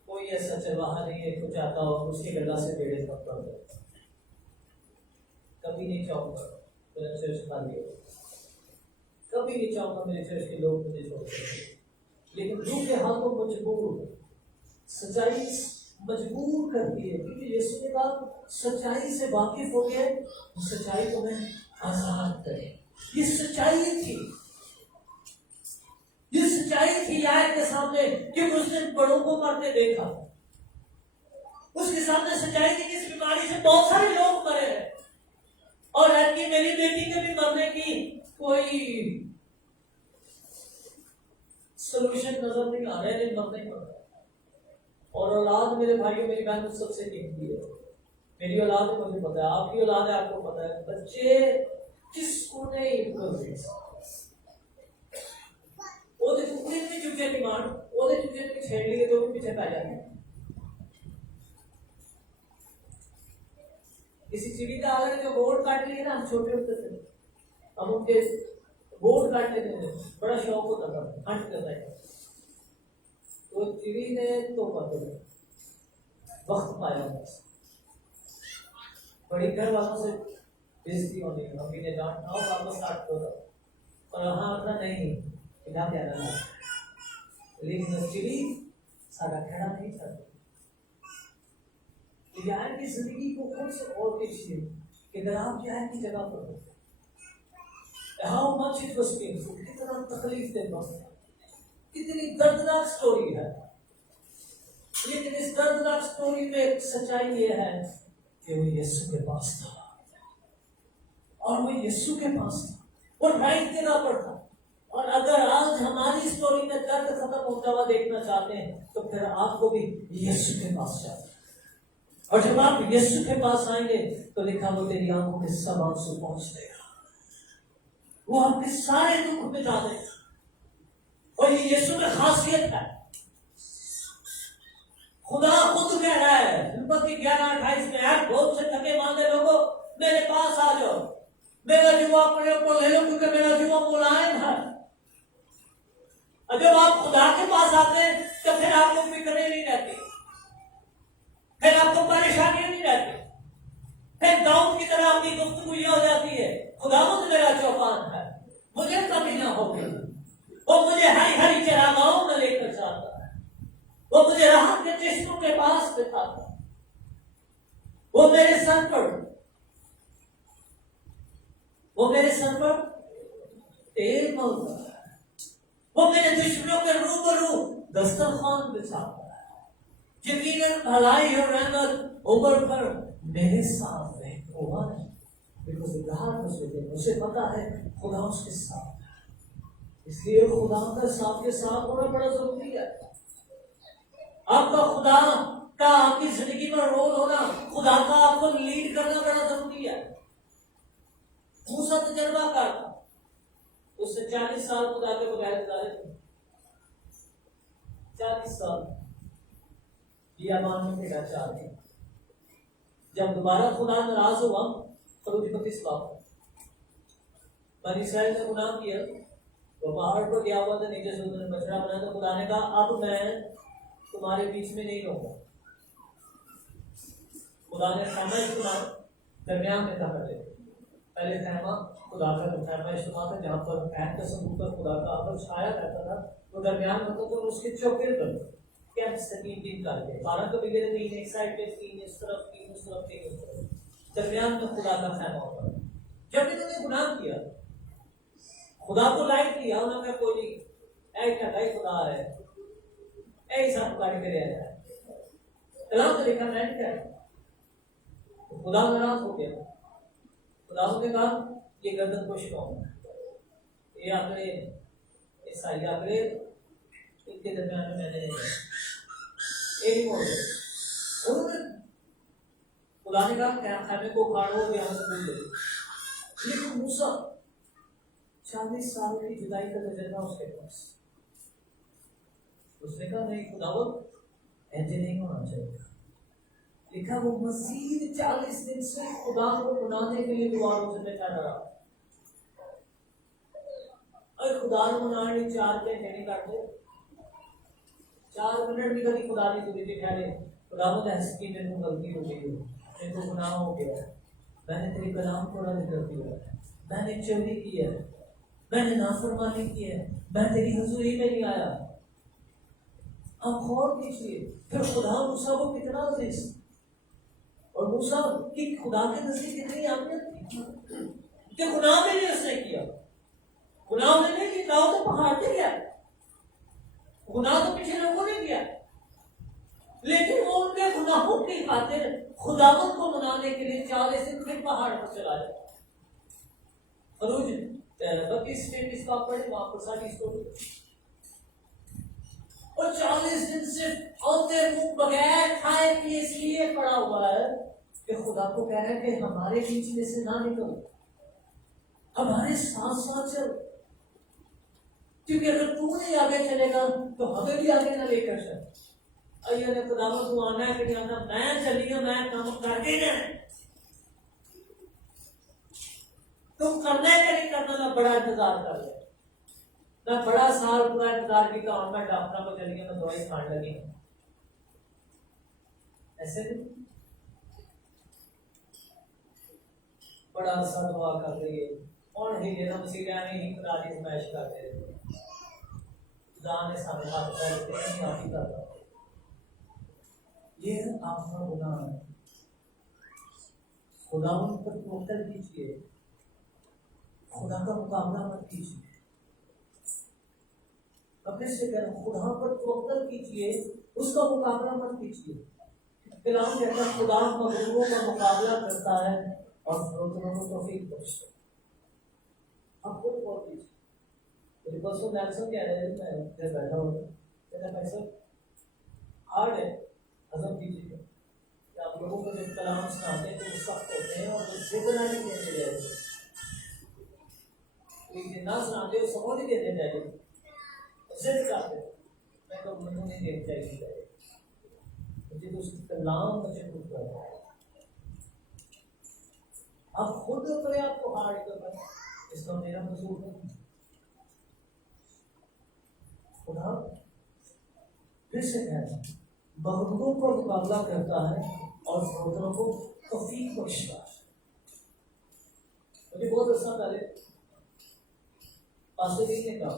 کوئی ایسا چرواہا نہیں ہے جو چاہتا ہو اس کی گلا سے بیڑے مت پڑ جائے. کبھی نہیں چاہوں گا میرا چرچ خالی ہو, کبھی نہیں چاہوں گا میرے چرچ کے لوگ مجھے چھوڑ دیں, لیکن روح کے ہاتھوں مجبور سچائی مجبور کرتی ہے کیونکہ یسوع نے کہا سچائی سے واقف ہو گئے سچائی کو میں آزاد کرے. یہ سچائی تھی, یہ سچائی تھی آیت کے سامنے کہ اس نے بڑوں کو مرتے دیکھا. اس کے سامنے سچائی تھی کہ اس بیماری سے بہت سارے لوگ مرے ہیں اور ایسی میری بیٹی کے بھی مرنے کی کوئی سولوشن نظر نہیں آ رہا ہے, مرنے کا. اور اولاد میرے بھائیوں میری بہن سب سے قیمتی ہے. میری اولاد ہے مجھے پتا ہے, آپ کی اولاد ہے آپ کو پتا ہے. بچے کس کو نہیں وہ چوچے ڈیمانڈ وہ چوچے چھیڑ لیے تو پیچھے پہ جاتے ہیں. کسی چڑی کا آگے جو بورڈ کاٹ لیے نا ہم چھوٹے ہوتے تھے ہم ان کے بورڈ کاٹ لیتے تھے, بڑا شوق ہوتا تھا ہنٹ کرتا ہے. تو چڑی نے تو وقت پایا بس بڑی گھر والوں سے بےزتی ہونی ہے، ممی نے ڈانٹنا ہو واپس کاٹ دو اور وہاں اپنا نہیں کیا کہنا ہے، لیکن چڑی سارا کھڑا نہیں کرتی. یار کی زندگی کو خود سے اور دیکھیے کہ اگر آپ یار کی جگہ پر ہو how much it was painful، کتنا تکلیف دہ وقت، کتنی دردناک سٹوری ہے. لیکن اس دردناک سٹوری میں ایک سچائی یہ ہے کہ وہ یسوع کے پاس تھا، اور وہ یسوع کے پاس تھا، وہ رائٹ جگہ پر تھا. اور اگر آج ہماری سٹوری میں درد ختم ہوتا ہوا دیکھنا چاہتے ہیں تو پھر آپ کو بھی یسوع کے پاس جانا ہے. اور جب آپ یسوع کے پاس آئیں گے تو لکھا وہ تیری آنکھوں کے سب آنسو پہنچ دے گا، وہ آپ کے سارے دکھ مٹا دے گا. اور یہ یسوع میں خاصیت ہے. خدا خود کہہ رہا ہے نمبر کی 11:28 میں، آپ بہت سے تھکے ماندے لوگوں میرے پاس آ جاؤ، میرا جوا اپنے اوپر لے لو کیونکہ میرا جوا ملائم ہے. اور جب آپ خدا کے پاس آتے ہیں تو پھر آپ کو فکریں نہیں رہتی، پھر آپ کو پریشانیاں نہیں رہتی. پھر داؤد کی طرح آپ کی گفتگو یہ ہو جاتی ہے خداوند میرا چوپان ہے، مجھے کبھی نہ ہوگی، وہ مجھے ہری ہری چراگاہوں میں لے کر جاتا ہے، وہ مجھے راحت کے چشموں کے پاس بٹھاتا ہے، وہ میرے سر پر تیل ملتا ہے، وہ میرے دشمنوں کے روبرو دسترخوان بچھاتا ہے. یقیناً بھلائی اور رحمت اوپر پر میرے ساتھ رہے ہوگا، اسے پتا ہے خدا اس کے ساتھ ہے. اس لیے خدا کا ساتھ کے ساتھ ہونا بڑا ضروری ہے. آپ کا خدا کا آپ کی زندگی میں رول ہونا، خدا کا آپ کو لیڈ کرنا بڑا ضروری ہے. موسیٰ تجربہ کار تھا، اس سے 40 سال خدا کے بغیر گزارے تھے. 40 سال بیابان میں پھرا 4 دن. جب دوبارہ خدا ناراض ہوا، خروج 32 باب، بنی اسرائیل نے گناہ کیا، وہ پہاڑ پر گیا ہوا تھا، نیچے سے انہوں نے بچڑا بنایا، تو خدا نے کہا اب میں تمہارے بیچ میں نہیں رہوں گا. خدا نے خیمہ اجتماع درمیان میں کہا کرتے تھے. پہلے خیمہ خدا کا خیمہ اجتماع تھا جہاں پر عہد کا ثبوت پر خدا کا عمل چھایا کرتا تھا، وہ درمیان میں تو اس کے چوکے پر کیمپس تھے 3 کر کے 12 قبیلے تھے، 3 ایک سائڈ پہ، 3 اس طرف، 3 اس طرف، 3 اس طرف، درمیان میں خدا کا خیمہ ہوتا ہے. جب انہوں نے گناہ کیا، خدا کو لائٹ کیا، انہوں نے کوئی نہیں ایک نہ کئی خدا ہے ایک ساتھ پکڑ کے رہ جائے کلام تو لکھا میں کیا خدا ناراض ہو گیا. خدا نے کہا یہ گردن کو قوم ہے، یہ آگے عیسائی آگے ان کے درمیان میں نے ایک ہو گئے. انہوں نے خدا نے کہا خیمے کو اکھاڑو یہاں سے دور لے. لیکن موسیٰ 40 سال کی جدائی کا تجربہ اس کے پاس، اس نے کہا نہیں خداوند ایسے نہیں ہونا چاہیے. لکھا وہ مزید 40 دن سے خدا کو منانے کے لیے دواروں سے بیٹھا رہا. اور خدا کو منانے 4 گھنٹے نہیں کاٹتے، 4 منٹ بھی کبھی خدا نہیں تھی کہ ٹھہرے خداوند ایسی کی میرے کو غلطی ہو گئی، میرے کو گناہ ہو گیا، میں نے تیری کلام کو رد کر دیا، میں نے چوری کی ہے، میں نے نافرمانی کی ہے، میں تیری حضوری میں نہیں آیا. آپ غور کیجیے پھر خدا موسیٰ کو کتنا عزیز، اور موسیٰ کی خدا کے نزدیک کتنی اہمیت تھی کہ گناہ میں نہیں اس نے کیا، گناہ میں نہیں کیا تو پہاڑ پہ گیا، گناہ تو پیچھے لوگوں نے کیا، لیکن وہ ان کے گناہوں کی خاطر خداوند کو منانے کے لیے 40 دن پھر پہاڑ پر چلا جائے. خروج 32 کا پڑھے وہاں پر ساری اسٹوری. اور 40 دن سے اوتے منہ بغیر کھائے پیے اس لیے پڑا ہوا ہے کہ خدا کو کہہ رہا ہے کہ ہمارے بیچ میں سے نہ نکل، ہمارے ساتھ ساتھ چل، کیونکہ اگر تو نہیں آگے چلے گا تو ہمیں بھی آگے نہ لے کر چل. ایہ نے خداوند تو آنا ہے کہ نہیں آنا، میں چلی ہوں، میں کام کر کے نا تم کرنا ہے کہ نہیں کرنا، نہ بڑا انتظار کر لے، میں بڑا سال پورا انتظار کیا اور میں ڈاکٹر کو چلی گیا، میں دوائی کھانے لگی ہوں. ایسے نہیں. بڑا عرصہ دعا کر رہی ہے اور ہی دینا مسیح نہیں خدا کی فرمائش کرتے رہے. خدا نے سارے ہاتھ پیر نہیں آتی کرتا. یہ آپ کا گناہ ہے. خدا ان پر توقع کیجیے، خدا کا مقابلہ مت کیجیے. اپنے سے کہنا خدا پر توقع کیجیے، اس کا مقابلہ مت کیجیے. کلام کہتا ہے خدا مغروروں کا مقابلہ کرتا ہے اور فروتنوں کو توفیق بخشتا ہے. آپ خود غور کیجیے. میرے پاس وہ نیلسن کہہ رہے ہیں، میں بیٹھا ہوں کہتا ہے سر ہارڈ ہے ہضم کیجیے کہ آپ لوگوں کو جب کلام سناتے ہیں تو وہ سخت ہوتے ہیں اور وہ زبنا نہیں دیتے جائے گا. لیکن نہ سناتے وہ سمجھ نہیں دیتے جائے گا، ضد کرتے میں تو منہ نہیں دیکھ چاہیے مجھے تو اس کی کلام مجھے خود کر رہا ہے. آپ خود اپنے آپ کو ہارڈ کر رہے ہیں، اس کا میرا قصور نہیں. خدا پھر سے کہتا ہے مغروروں کو مقابلہ کرتا ہے اور فروتنوں کو توفیق بخشتا ہے. مجھے بہت عرصہ پہلے پاسے نے کہا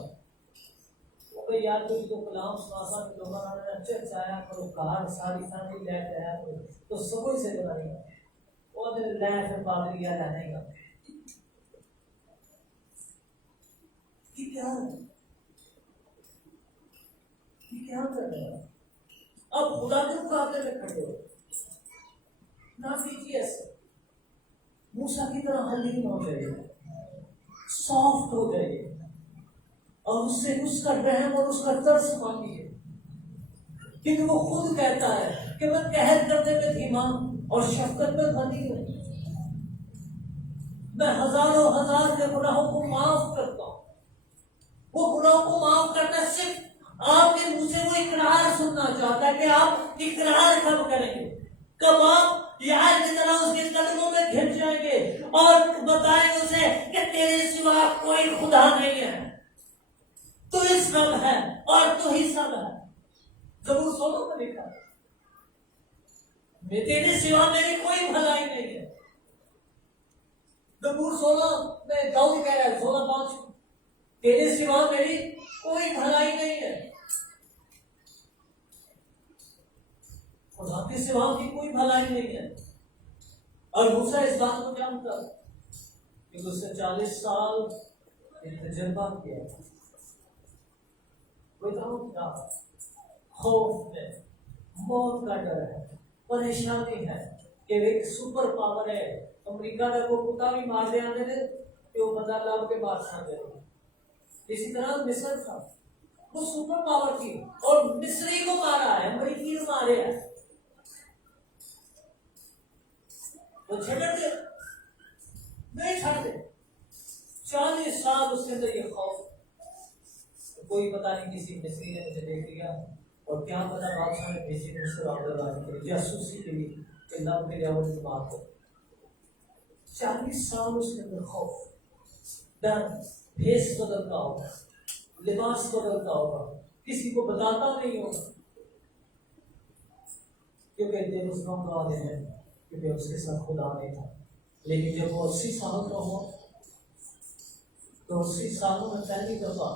وہ یار کوئی تو کلام سنا سا کہ لوگوں نے اچھا اچھا آیا کرو کار ساری فیملی لے کے آیا کرو تو سبھی سے بنا نہیں گا وہ لے پھر پادری یا رہنے گا. یہ کیا کر رہے ہیں؟ اب خدا کے مقابلے میں کھڑے ہو نہ کیجیے ایسے. موسیٰ کی طرح حلیم ہو جائیے، سافٹ ہو جائیے اور اس سے اس کا رحم اور اس کا ترس مانگیے. کیونکہ وہ خود کہتا ہے کہ میں قہر کرنے میں دھیما اور شفقت میں غنی ہوں. میں ہزاروں ہزار کے گناہوں کو معاف کرتا ہوں. وہ گناہوں کو معاف کرنا صرف آپ کے منہ سے وہ اقرار سننا چاہتا ہے کہ آپ اقرار کب کریں گے، کب آپ یار کی طرح اس کے قدموں میں گھر جائیں گے اور بتائیں اسے کہ تیرے سوا کوئی خدا نہیں ہے، تو ہی سب ہے اور تو ہی سب ہے. زبور 16 میں لکھا ہے تیرے سوا میری کوئی بھلائی نہیں ہے. زبور 16 میں داؤد کہہ رہا ہے 16:5 تیرے سوا میری کوئی بھلائی نہیں ہے. خدا کے سوا کی کوئی بھلائی نہیں ہے. اور موسیٰ اس بات کو جانتا کہ اس نے 40 سال تجربہ کیا. خوف ہے، موت کا ڈر ہے، پریشانی ہے کہ ایک سپر پاور ہے. امریکہ کا کو کتا بھی مار دے آنے دے کہ وہ بتا لاؤ کے بادشاہ دے. اسی طرح مصر تھا، وہ سپر پاور تھی اور مصری کو مارا ہے، امریکی کو مارے ہے. وہ چھڑ دے نہیں چھڑ دے. 40 سال اس کے اندر یہ خوف، کوئی پتہ نہیں کسی مصری نے مجھے دیکھ لیا اور کیا پتا بادشاہ نے بھیجی مجھ سے رابطہ لگانے کے لیے جاسوسی کے لیے کہ لب میرے اور اس بات کو. 40 سال اس کے اندر خوف، ڈر، بھیس بدلتا ہوگا، لباس بدلتا ہوگا، کسی کو بتاتا نہیں ہوگا کیونکہ دل اس وقت والے ہیں کیونکہ اس کے ساتھ خدا نہیں تھا. لیکن جب وہ 80 سال کا ہو تو 80 سالوں میں پہلی دفعہ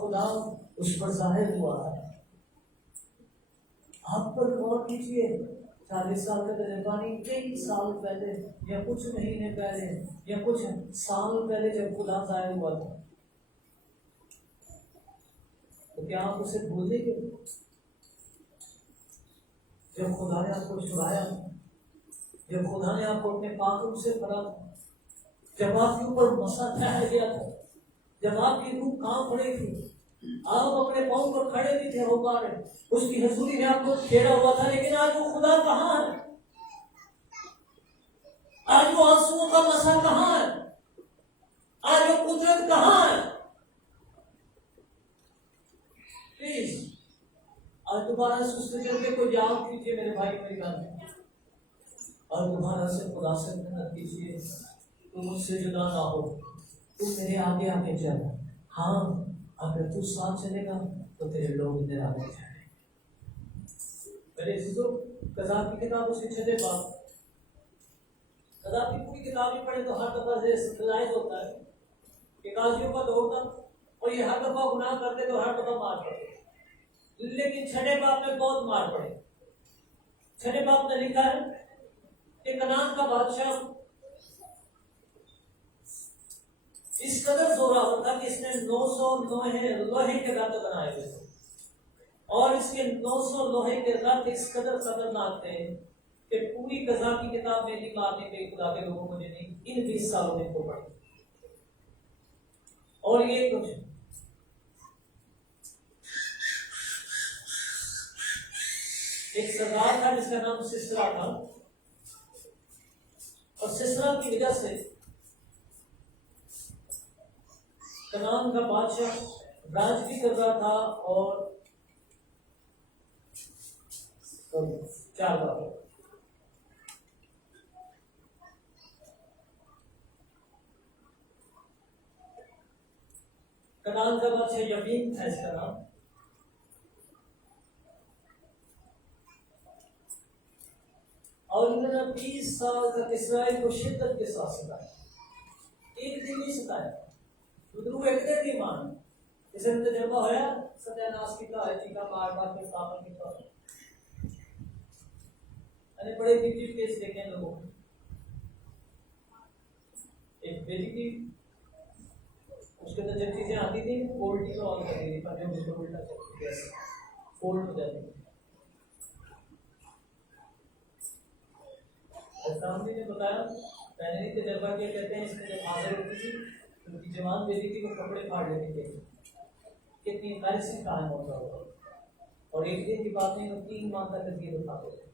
خدا اس پر ظاہر ہوا ہے. آپ پر غور کیجیے. 40 سال کا تجربہ نہیں، کئی سال پہلے یا کچھ مہینے پہلے یا کچھ سال پہلے جب خدا ظاہر ہوا تھا تو کیا آپ اسے بھول دیں گے؟ جب خدا نے آپ کو چھڑایا، جب خدا نے آپ کو اپنے پاکوں سے بھرا، جب آپ کے اوپر مسا ٹھہر گیا تھا، جب آپ کی روح کام پڑی تھی، آپ اپنے پاؤں پر کھڑے بھی تھے، ہو پا رہے، اس کی حضوری نے آپ کو گھیرا ہوا تھا. لیکن آج وہ خدا کہاں ہے؟ آج وہ آنسوؤں کا مسا کہاں ہے؟ آج وہ قدرت کہاں ہے؟ پلیز آج دوبارہ سے اس تجربے کو یاد کیجیے میرے بھائی میری بہن، اور دوبارہ سے خدا سے محنت کیجیے. تم مجھ سے جدا نہ ہو، تم میرے آگے آگے چل. ہاں اگر تو ساتھ چلے گا تو تیرے لوگ نرالے جائیں۔ میرے عزیزو، قضا کی کتاب اس کے 6 باب، قضا کی پوری کتاب ہی پڑھے تو ہر دفعہ ظاہر ہوتا ہے کہ قاضیوں کا دور تھا اور یہ ہر دفعہ گناہ کرتے تو ہر دفعہ مار پڑے، لیکن 6 باب میں بہت مار پڑے۔ 6 باب میں لکھا ہے کہ کنعان کا بادشاہ اس قدر زوراور تھا کہ اس نے 900 لوہے کے رتھ بنائے ہوئے تھے، اور اس کے 900 لوہے کے رتھ اس قدر خطرناک تھے کہ پوری قضا کی کتاب میں نہیں مارنے کے خدا کے لوگوں کو نہیں ان 20 سالوں میں کو پڑے۔ اور یہ کچھ ایک سردار تھا جس کا نام سسرا تھا، اور سسرا کی وجہ سے کنعان کا بادشاہ راج بھی کر رہا تھا اور 4 باب کنعان کا بادشاہ یبین تھا اس کا نام، اور انہوں نے 20 سال تک اسرائیل کو شدت کے ساتھ ستایا، ایک دن نہیں ستایا، ادھر ایک دن نہیں مانا، جسے تجربہ ہوا ستیہ ناش کیتا ہے، چیکا مار مار کے پاپا کیتا ہے، یعنی بڑے بیٹی کیس دیکھیں لوگوں، ایک بیٹی تھی اس کے اندر جب چیزیں آتی تھی پولٹی کو آن کرتی تھی، پر جو بالکل الٹا چلتی تھی فولڈ ہو جاتی تھی۔ اسلام نے بتایا میں نے تجربہ کیا، کہتے ہیں اس میں جب حاضر ہوتی تھی تو ان کی جوان بیٹی تھی وہ کپڑے پھاڑ لیتی تھی، کتنی ایمبیرسنگ کہانی ہوتا ہوگا، اور ایک دن کی بات نہیں، وہ 3 ماہ تک یہ بتاتے تھے،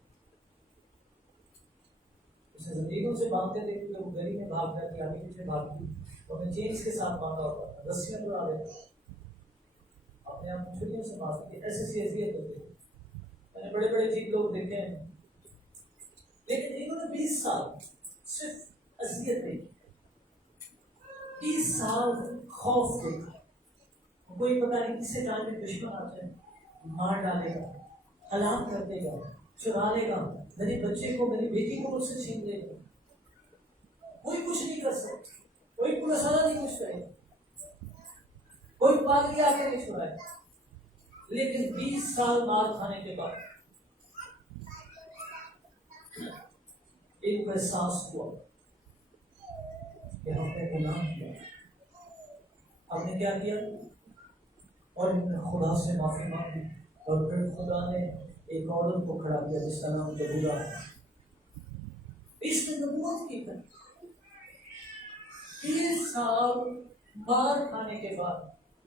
اسے زندگیوں سے باندھتے تھے کہ وہ گلی میں بھاگ جاتی، آگے پیچھے بھاگتی، انہیں چینز کے ساتھ باندھا ہوتا تھا، رسیاں اڑا دیتے اپنے آپ چھٹیوں سے باندھتے تھے، ایسی اذیت ہوتی تھی، میں نے بڑے بڑے عجیب لوگ دیکھے ہیں، لیکن انہوں نے 20 سال صرف اذیت دیکھی، 20 سال خوف دیکھا، کوئی پتہ نہیں کس سے جان میں دشمن آتے ہیں، مار ڈالے گا، ہلاک کر دے گا، چرا لے گا، میرے بچے کو میری بیٹی کو مجھ سے چھین لے گا، کوئی کچھ نہیں کر سکتا، کوئی پورا سالہ نہیں کچھ کرے، کوئی پاگی آگے نہیں چھڑائے، لیکن 20 سال مار کھانے کے بعد ایک کو احساس ہوا کہ ہم نے گناہ کیا، ہم نے کیا کیا، اور انہوں نے خدا سے معافی مانگی، اور پھر خدا نے ایک عورت کو کھڑا کیا جس کا نام دبورا ہے، اس نے نبوت کی تھی، 30 سال مار کھانے کے بعد،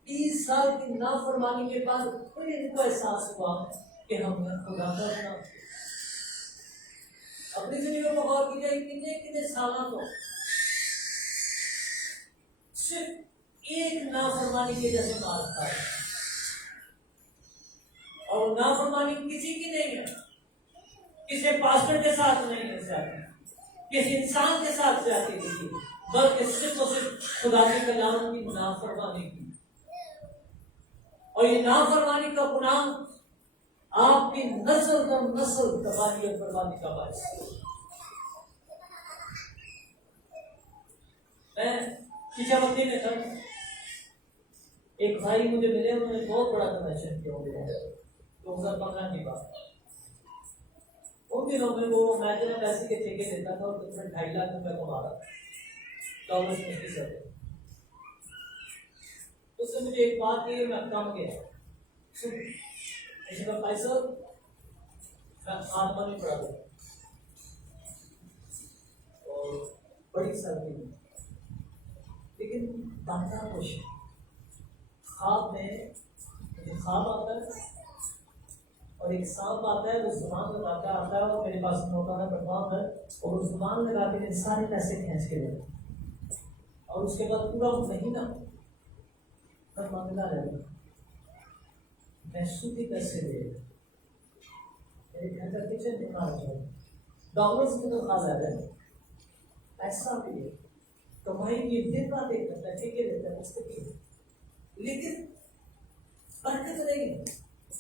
30 سال کی نافرمانی کے بعد پھر ان کو احساس ہوا کہ ہم نے خدا کا گناہ کیا۔ اپنی زندگی کو غور کیجیے، کتنے سالوں کو صرف ایک نافرمانی کی وجہ سے مار کھایا، اور نافرمانی کسی کی نہیں ہے، کسی پاسٹر کے ساتھ نہیں ہے زیادتی، کسی انسان کے ساتھ زیادتی نہیں کی، بلکہ صرف اور صرف خدا کے کلام کی نافرمانی کی، اور یہ نافرمانی کا گناہ آپ کی نسل در نسل تباہی اور بربادی کا باعث ہے۔ میں چیچاوتی میں تھا، ایک بھائی مجھے ملے، انہوں نے بہت بڑا کنوینشن کیا ہوا ہے 2015 کی بات، ان دنوں میں وہ میں پیسے کے ٹھیکے دیتا تھا اور 2.5 لاکھ روپے کما رہا تھا ڈالرز میں کی سر، اس نے مجھے ایک بات کی، میں کام گیا پیسہ آتما میں پڑا دوں اور بڑی سردی میں، لیکن بندہ خوش خواب میں مجھے خواب آتا ہے اور ایک سانپ آتا ہے، وہ زبان لگاتا آتا ہے، اور میرے پاس موقع ہے پرفارم ہے، اور وہ زبان لگا کے سارے پیسے کھینچ کے لیتے، اور اس کے بعد پورا مہینہ میں مانگنا رہے گا، میں سودی پیسے دے گا، میرے گھر کا کچن نکال جائے، ڈالرز کی تو خاص آتا ہے، پیسہ بھی ہے، کمائی کی دن بات ایک کرتا ہے، ٹھیکے لیتا ہے، مستقل لیکن برکت نہیں.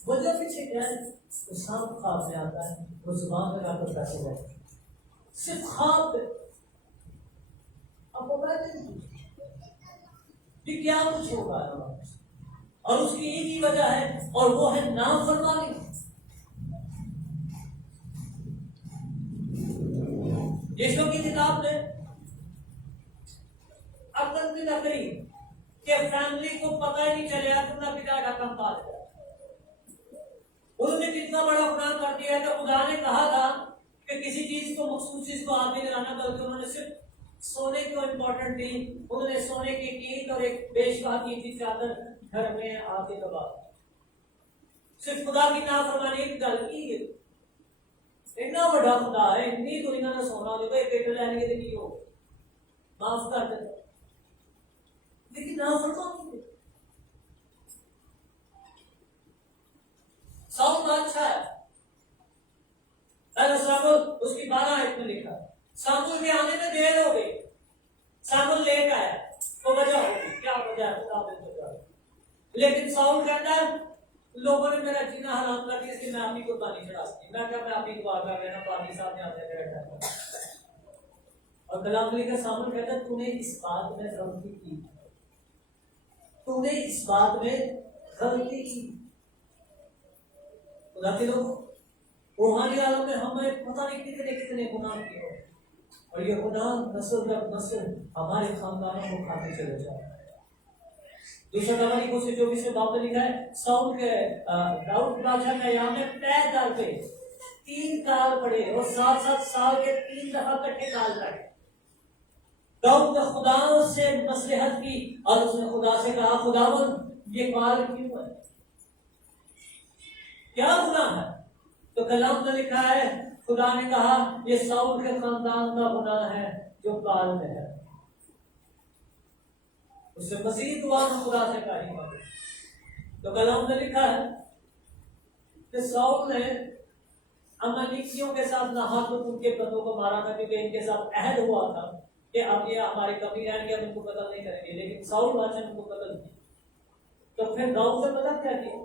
وجہ پیچھے کیا ہے؟ وہ سانپ خواب میں آتا ہے، وہ زبان لگا کر بیٹھے رہتے ہیں صرف خواب پہ. آپ کو کہتے ہیں کہ کیا کچھ ہوگا، اور اس کی ایک ہی وجہ ہے، اور وہ ہے نافرمانی. یشوع کی کتاب میں عقل بھی نہ کری کہ فیملی کو پتہ ہی نہیں چلے گا تم نے پتا کا کم پا لیا. انہوں نے کتنا بڑا گناہ کر دیا کہ خدا نے کہا تھا کہ کسی چیز کو مخصوص چیز کو آگے نہیں لانا، بلکہ انہوں نے صرف سونے کو امپورٹنٹ دی. انہوں نے سونے کی قیمت اور ایک بیشبہ کی تھی چادر گھر میں آ کے دبا. صرف خدا کی نافرمانی ایک گل کی ہے. اتنا بڑا خدا ہے، اتنی دنیا نے سونا دے گا پیٹ لینے کے لیے ہو معاف کر دے، لیکن نافرمانی ہے. ساؤل اچھا ہے، اس کی 12 آیت میں لکھا. ساموئیل کے آنے میں دیر ہو گئی، ساموئیل لیٹ آیا تو وجہ ہوگی، کیا وجہ ہے؟ لیکن ساؤل کہتا ہے لوگوں نے میرا جینا حرام کر دیا، اس لیے میں آپ کی قربانی چڑھاتی. میں کیا، میں آپ کی دعا کر لینا، پانی صاحب نے آتے بیٹھا. اور کلام علی کا سامنے کہتا ہے تو نے اس بات میں غلطی کی، تو نے اس بات میں غلطی کی. خدا کے لوگ روحانی عالم میں ہمیں پتہ نہیں کتنے کتنے گناہ کیے ہیں، اور یہ گناہ نسل در نسل ہمارے خاندانوں کو کھاتے چلے جائے. دوسرا کہانی کو سے 24 میں باب میں لکھا ہے ساؤل کے داؤد بادشاہ کا یہاں میں پیر ڈال کے 3 کال پڑے اور 7 سال کے 3 دفعہ کٹے کال پڑے. داؤد نے خدا سے مصلحت کی اور اس نے خدا سے کہا خداوند یہ کال کیوں ہے، کیا گناہ ہے؟ تو کلام میں لکھا ہے خدا نے کہا یہ ساؤل کے خاندان کا گناہ ہے جو کال میں ہے. اس سے مزید دعا میں خدا سے کہی بات. تو کلام میں لکھا ہے کہ ساؤل نے امالیکیوں کے ساتھ نہات ان کے بندوں کو مارا تھا، کیونکہ ان کے ساتھ عہد ہوا تھا کہ اب یہ ہمارے کبھی رہیں گے، ہم ان کو قتل نہیں کریں گے. لیکن ساؤل بادشاہ نے ان کو قتل کیا. تو پھر داؤد سے پتہ کیا کیا؟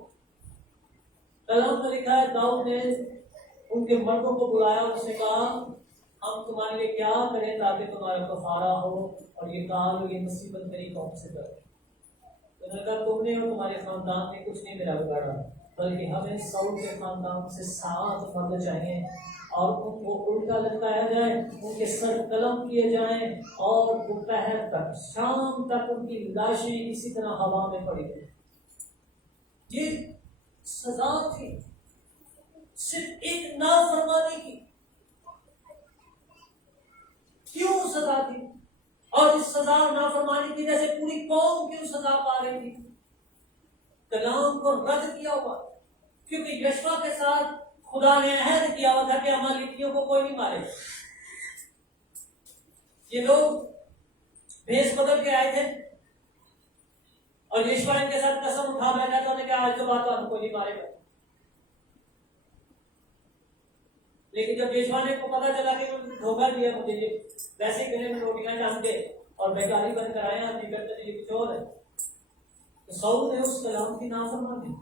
کلام میں لکھا ہے داؤد نے ان کے مردوں کو بلایا اور اس نے کہا ہم تمہارے لیے کیا کریں تاکہ تمہارا کفارہ ہو اور یہ کام اور یہ مصیبت میری قوم سے کرے. تو نے کہا تم نے اور تمہارے خاندان نے کچھ نہیں میرا بگاڑا، بلکہ ہمیں ساؤل کے خاندان سے 7 مرد چاہیے اور ان کو الٹا لٹکایا جائے، ان کے سر قلم کیے جائیں اور دوپہر تک شام تک ان کی لاشیں اسی طرح ہوا میں پڑی رہیں. یہ سزا تھی صرف ایک نافرمانی کی. کیوں سزا تھی؟ اور اس سزا اور نافرمانی کی وجہ سے پوری قوم کیوں سزا پا رہی تھی؟ کلام کو رد کیا ہوا، کیونکہ یشوع کے ساتھ خدا نے عہد کیا ہوا تھا کہ امالیکیوں کو کوئی نہیں مارے. یہ لوگ بھیس بدل کے آئے تھے اور یشوع ان کے ساتھ قسم اٹھا بیٹھا تھا کہ آج کے بعد ہم کو نہیں مارے گا. لیکن جب یشوع نے کو پتا چلا کہ دھوکہ دیا مجھے، ویسے گلے میں روٹیاں ڈال کے اور بیکاری بن کر آئے ہیں، کرتے یہ کچھ اور ہے. تو ساؤل نے اس کلام کی نافرمانی،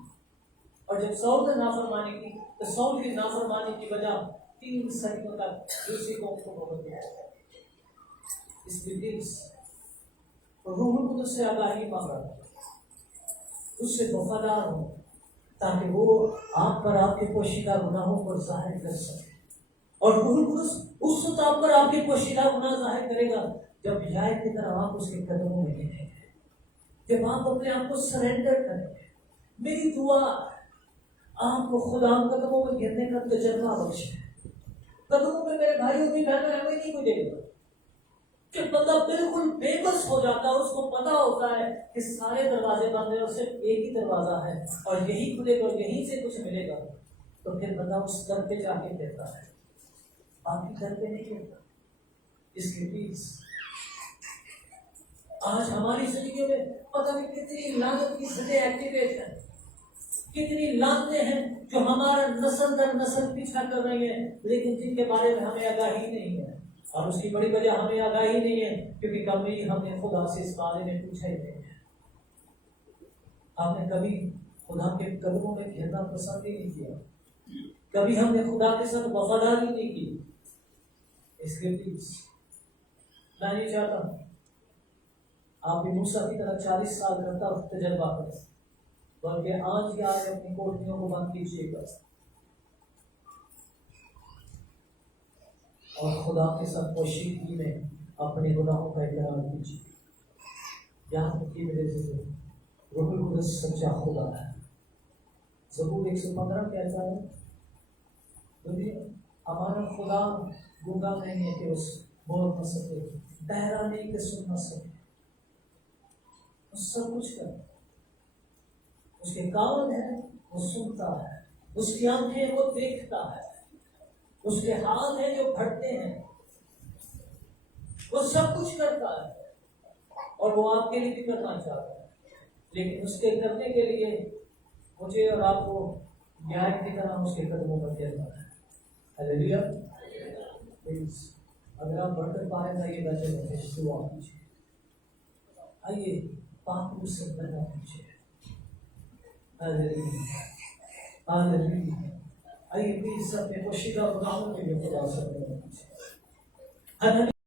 اور جب ساؤل نے نافرمانی کی تو ساؤل کی نافرمانی کی وجہ 3 صدیوں تک دوسری قوم کو بہت دیا. اس لیے روح القدس سے آگاہی مانگا، اس سے وفادار ہو تاکہ وہ آپ پر آپ کے پوشیدہ گناہوں کو ظاہر کر سکے. اور روح القدس اس وقت آپ پر آپ کے پوشیدہ گناہ ظاہر کرے گا جب یائب کی طرح آپ اس کے قدموں میں گریں گے، جب آپ اپنے آپ کو سرنڈر کریں گے. میری دعا آپ کو خدا قدموں میں گرنے کا تجربہ بخشے. قدموں میں میرے بھائیوں کی بہنوں ہمیں نہیں کوئی دے گا کہ بندہ بالکل بے بس ہو جاتا ہے، اس کو پتا ہوتا ہے کہ سارے دروازے بند ہیں اور صرف ایک ہی دروازہ ہے اور یہی کھلے گا اور یہیں سے کچھ ملے گا. تو پھر بندہ اس در پہ جا کے کہتا ہے، آپ کی در پہ نہیں کہتا. اس کے بیچ آج ہماری زندگی میں پتہ نہیں کتنی لعنت کی سزا ایکٹیویٹ ہے، کتنی لعنتیں ہیں جو ہمارا نسل در نسل پیچھا کر رہی ہیں، لیکن جن کے بارے میں ہمیں آگاہی نہیں ہے. اور اس کی بڑی وجہ ہمیں آگاہی نہیں ہے کیونکہ کبھی ہم نے خدا سے اس بارے میں پوچھا ہی نہیں ہے. آپ نے کبھی خدا کے قدموں میں گھرنا پسند ہی نہیں کیا, کبھی ہم نے خدا کے ساتھ وفاداری نہیں کی. اس لیے پلیز میں نہیں چاہتا آپ بھی موسیٰ کی طرح 40 سال کا تجربہ کریں, بلکہ آج ہی آج اپنی کوٹھیوں کو بند کیجیے گا اور خدا کے ساتھ پوشیدگی میں اپنے گناہوں کا اقرار کیجیے. یہاں تک کہ میرے ذریعے روح القدس سچا خدا ہے. زبور 115 کہتا ہے دنیا ہمارا خدا گنگا نہیں ہے کہ اس بول نہ سکے, بہرا نہیں کہ سن نہ سکے. وہ سب کچھ کرتا, اس کے کان ہے وہ سنتا ہے, اس کی آنکھیں وہ دیکھتا ہے, اس کے ہاتھ ہیں جو پھٹتے ہیں, وہ سب کچھ کرتا ہے اور وہ آپ کے لیے بھی کرنا چاہتا ہے. لیکن اس کے کرنے کے لیے مجھے اور آپ کو گائے کی طرح اس کے قدموں پر چلنا ہے. ہلیلویا. پلیز اگر آپ بڑھ کر باہر آئیے گا چلے دعا کیجیے. آئیے پاک روح سے پیدا کیجیے. ہلیلویا ہلیلویا. آئیے پلیز اپنے پوشیدہ گناہوں کے لیے خدا سے پیدا کیجیے.